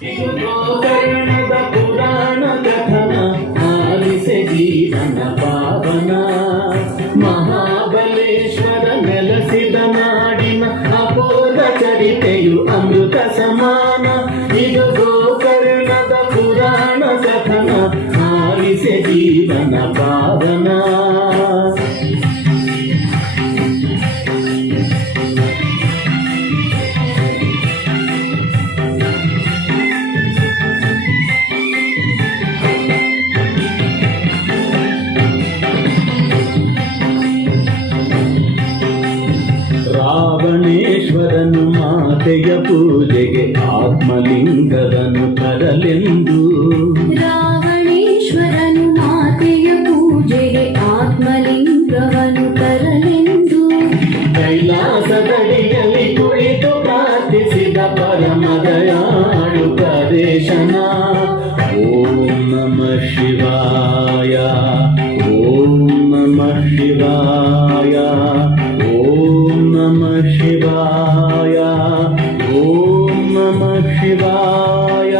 ಗೋಕರ್ಣದ ಪುರಾಣ ಕಥನ ಆಲಿಸೆ ಜೀವನ ಪಾವನ. ಮಹಾಬಲೇಶ್ವರ ನೆಲೆಸಿದ ನಾಡಿನ ಅಪೂರ್ವ ಚರಿತೆಯು ಅಮೃತ ಸಮಾನ. ಇದು ಗೋಕರ್ಣದ ಪುರಾಣ ಕಥನ ಆಲಿಸೆ ಜೀವನ ಪಾವನ. ರಾವಣೇಶ್ವರನು ಮಾತೆಯ ಪೂಜೆಗೆ ಆತ್ಮಲಿಂಗವನ್ನು ತರಲೆಂದು. ರಾವಣೇಶ್ವರನು ಮಾತೆಯ ಪೂಜೆಗೆ ಆತ್ಮಲಿಂಗವನ್ನು ತರಲೆಂದು ಕೈಲಾಸದಡಿಯಲ್ಲಿ ಕುಳಿತು ಪ್ರಾರ್ಥಿಸಿದ ಪರಮದಯಾಳು ಪ್ರದೇಶನ. ಓಂ ನಮಃ ಶಿವಾಯ, ಓಂ ನಮಃ ಶಿವಾಯ, ಓಂ ನಮಃ ಶಿವಾಯ, ಓಂ ನಮಃ ಶಿವಾಯ.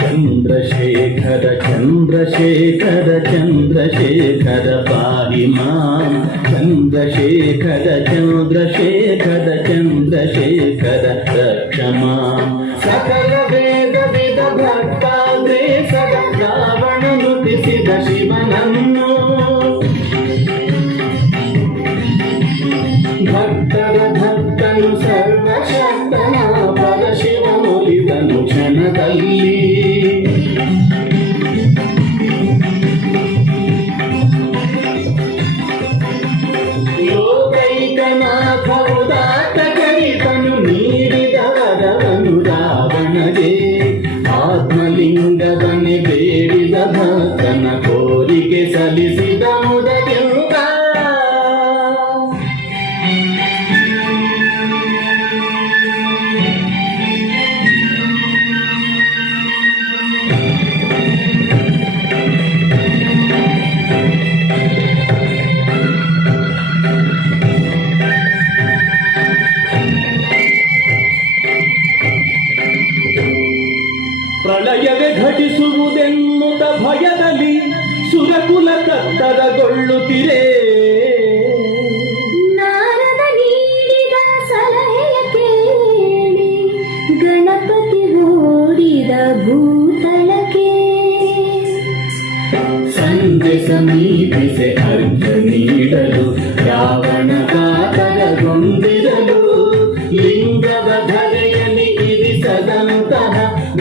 ಚಂದ್ರಶೇಖರ ಚಂದ್ರಶೇಖರ ಚಂದ್ರಶೇಖರ ಪಾಹಿ ಮಾಂ. ಚಂದ್ರಶೇಖರ ಚಂದ್ರಶೇಖರ ಚಂದ್ರಶೇಖರ ರಕ್ಷ ಮಾಂ. ಸಕಲ ವೇದ ವಿಧ ಭಕ್ತಾಗ್ರೇಸರ ರಾವಣ ನುತಿಸಿದ ಶಿವನನ್ನು. ಭಕ್ತರ ಭಕ್ತನು ಸರ್ವಶಕ್ತನ ಪರಶಿವನೊಲಿದನು ಕ್ಷಣದಲ್ಲಿ. ಲೋಕೈಕನಾಥ ಉದಾತ್ತ ಚರಿತನು ನೀಡಿದ ವರವನು ರಾವಣಗೆ. ಆತ್ಮಲಿಂಗವನ್ನೇ ಬೇಡಿದ ಭಕ್ತನ ಕೋರಿಕೆ ಸಲ್ಲಿಸಿದ ಮುದಗೆಂದ. ಪ್ರಳಯವೇ ಘಟಿಸುವುದೆನ್ನುತ್ತ ಭಯದಲ್ಲಿ ಸುರಕುಲ ತತ್ತರಗೊಳ್ಳುತ್ತಿರೇ. ನಾರದ ನೀಡಿದ ಸಲಹೆಯ ಕೇಳಿ ಗಣಪತಿ ಓಡಿದ ಭೂತಳಕ್ಕೆ. ಸಂಜೆ ಸಮೀಪಿಸೆ ಅರ್ಘ್ಯ ನೀಡಲು ರಾವಣ ಕಾತರಗೊಂಡಿರಲು. ಲಿಂಗದ ಧರೆಯಲ್ಲಿ ಇರಿಸದಂತಹ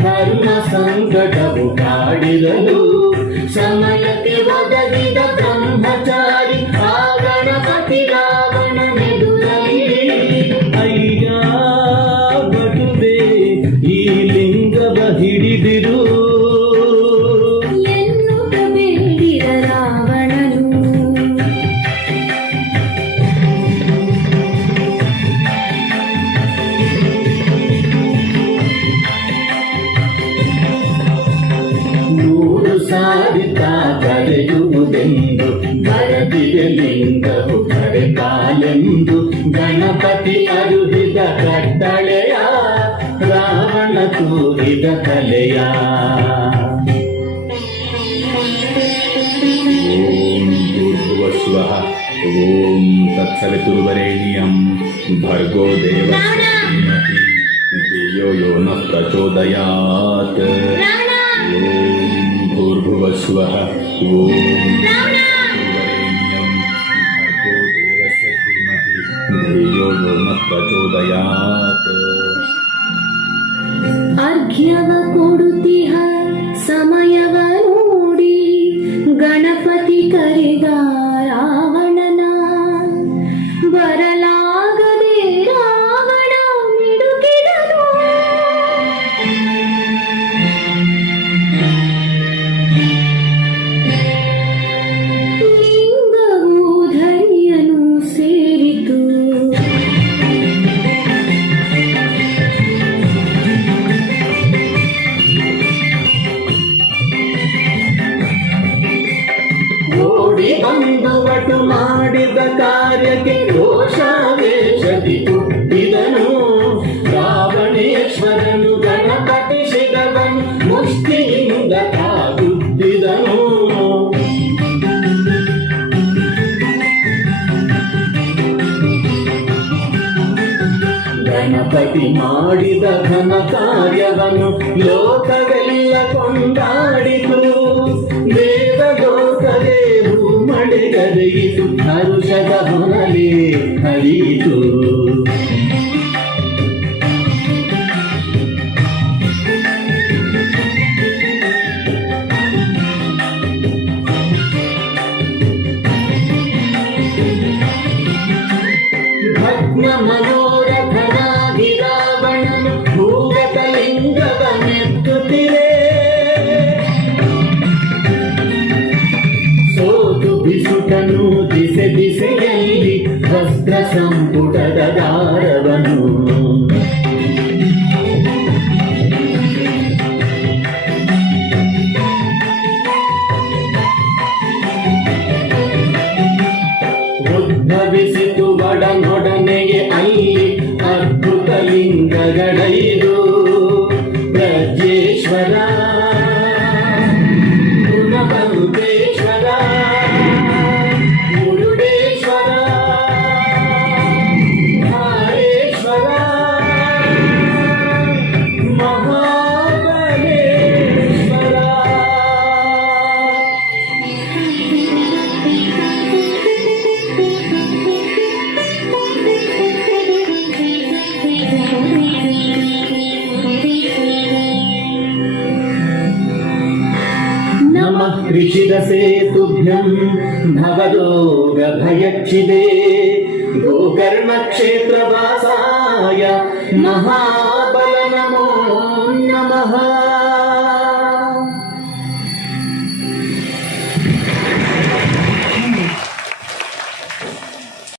ಧರ್ಮ ಸಂಕಟವು ಕಾಡಿರಲು. ಸಮಯಕ್ಕೆ ಒದಗಿದ ಬ್ರಹ್ಮಚಾರಿ ಆ ಗಣಪತಿ ರಾವಣನೆದುರಲ್ಲಿ. ಅಯ್ಯ ಬಟುವೆ ಈ ಲಿಂಗವ ಹಿಡಿದಿರು ಎನ್ನುತ್ತ ಬೇಡಿದ ರಾವಣನು. ನೂರು ಸಾರಿತ ಕರೆಯುವುದೆಂದು ಭರದಿಗೆ ಲಿಂಗವು ಕರೆಪಾಲೆಂದು. ಗಣಪತಿ ಅರುಹಿದ ಕಟ್ಟಳೆಯ ರಾವಣ ತೂರಿದ ತಲೆಯ. ಓಂ ಭೂರ್ಭುವಸ್ವಃ ಓಂ ತತ್ಸವಿತುರ್ವರೆಣ್ಯಂ ಭರ್ಗೋ ದೇವಸ್ಯ ಧೀಮಹಿ ಧಿಯೋ ಯೋ ನಃ ಪ್ರಚೋದಯಾತ್. ಓಂ ಭೂರ್ಭುವಸ್ವಃ ಓಂ ತತ್ಸವಿತುರ್ವರೆಣ್ಯಂ ಭರ್ಗೋ ದೇವಸ್ಯ ಧೀಮಹಿ ಧಿಯೋ ಯೋ ನಃ ಪ್ರಚೋದಯಾತ್. ಅರ್ಘ್ಯವ ಕೊಡುತ್ತಿಹ ಸಮಯವ ನೋಡಿ ಗಣಪತಿ ಕರೆದ ರಾವಣನ. ಬರಲಾಗದೆ ರಾವಣ ಮಿಡುಕಿದನು. ಲಿಂಗವು ಧರಿಯನು ಸೇರಿತು. ಕಪಟು ಮಾಡಿದ ಕಾರ್ಯಕ್ಕೆ ದೋಷಾವೇಶದಿ ಹುಟ್ಟಿದನು. ರಾವಣೇಶ್ವರನು ಗಣಪತಿ ಶಿರವನು ಮುಷ್ಟಿಯಿಂದ ಕಾಗುತ್ತಿದನು. ಗಣಪತಿ ಮಾಡಿದ ಘನ ಕಾರ್ಯವನ್ನು ಲೋಕವೆಲ್ಲ ಕೊಂಡಾಡಿತು. ದೇವಲೋಕವೇ ಭೂಮಳೆಗರೆಯಿತು, ಹರುಷದ ಹೊನಲೆ ಹರಿಯಿತು. ಭಗ್ನ ಮನೋರಥನಾಗಿರಾವಣನು ಭೂಗತಲಿಂಗವನ್ನೆತ್ತುತ್ತಿರೆ. ಸೋತು ಬಿಸುಟನು ದಿಸೆ ದಿಸೆಯಲ್ಲಿ ವಸ್ತ್ರ ಸಂಪುಟದ ದಾರವನು. ಉದ್ಭವಿಸಿತು ಒಡನೊಡನೆಗೆ ಅಲ್ಲಿ ಅದ್ಭುತ ಲಿಂಗಗಳೈದು. ಬ್ರಜೇಶ್ವರ, ಗುಣವಂತೇಶ್ವರ, ಮುರುಡೇಶ್ವರ, ಧಾರೇಶ್ವರ, ಮಹಾಬಲೇಶ್ವರ. ನಮಃ ಋಷಿರಸೇತುಭ್ಯಂ ಭವರೋಗಭಯಕ್ಷಿದೆ. ಗೋಕರ್ಣ ಕ್ಷೇತ್ರವಾಸಾಯ ಮಹಾಬಲ ನಮೋ ನಮಃ.